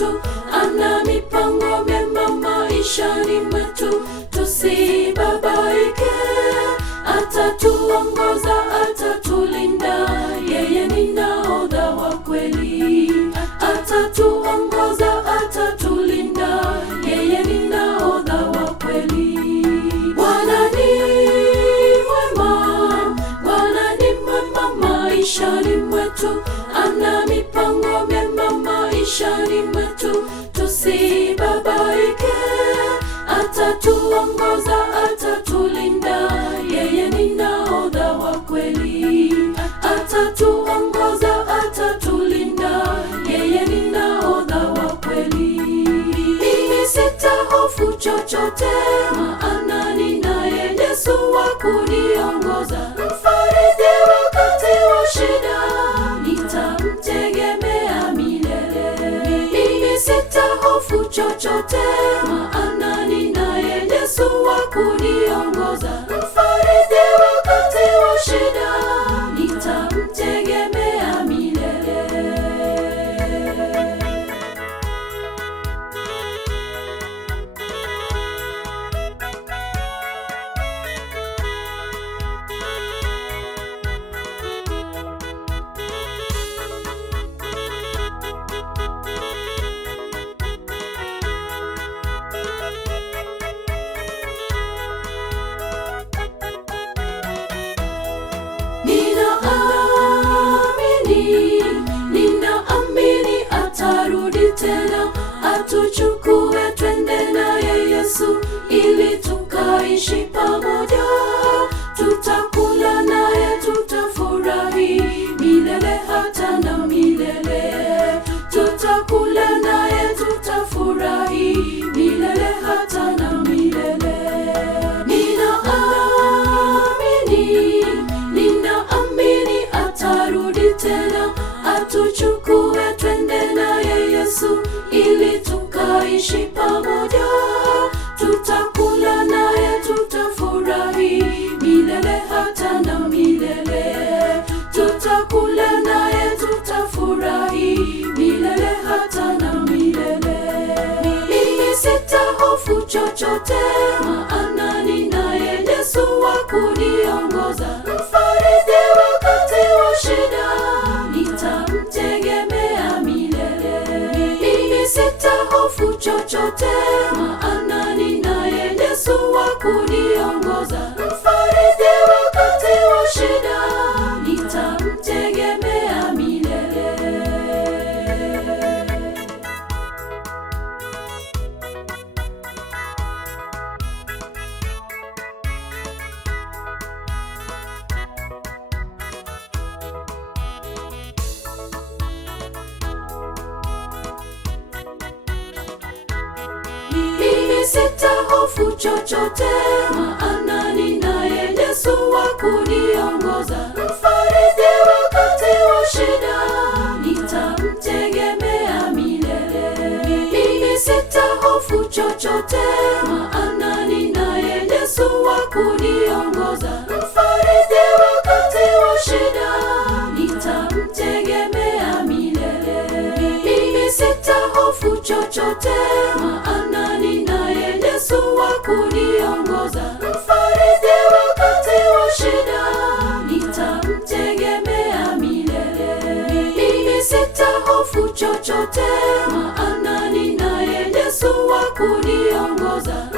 mwetu, ana mipango mema maishani mwetu. Tusibabaike, atatuongoza, atatulinda. Yeye ni nahodha wa kweli, atatuongoza, atatulinda. Yeye ni nahodha wa kweli. Bwana ni mwema, Bwana ni mwema maishani mwetu, ana mipango mema maishani mwetu. Tusibabaike, atatuongoza, atatulinda. Yeye ni nahodha wa kweli, atatuongoza, atatulinda. Yeye ni nahodha wa kweli. Mimi sitahofu chochote, maana ninaye Yesu wa kuniongoza. Mfariji wakati wa shida, nitamtegemea milele. Mimi sitahofu chochote, maana ninaye Yesu wa kuniongoza. Mfariji wakati wa shida, nitamtegemea milele. Ninaamini atarudi tena, atuchukue twende naye Yesu, ili tukaishi pamoja. Tutakula naye, tutafurahi milele hata na milele. Tutakula naye, tutafurahi milele hata na milele. Ninaamini atarudi tena, atuchukue twende naye Yesu, ili tukaishi pamoja. Tutakula naye, tutafurahi milele hata na milele. Tutakula naye, tutafurahi milele hata na milele. Mimi sitahofu chochote, maana ninaye Yesu wa kuniongoza. Mfariji wakati wa shida, nitamtegemea milele. Mimi sitahofu chochote, maana ninaye Yesu wa kuniongoza. Mfariji wakati wa shida, nitamtegemea milele. Mimi sitahofu chochote, maana ninaye Yesu wa kuniongoza. Mfariji wakati wa shida, nitamtegemea milele. Mimi sitahofu chochote, maana ninaye Yesu wa kuniongoza. Mfariji wakati wa shida, nitamtegemea milele. Mimi sitahofu chochote, maana ninaye Yesu wa kuniongoza. Mfariji wakati wa shida, nitamtegemea milele. Mimi sitahofu chochote, maana ninaye Yesu wa kuniongoza.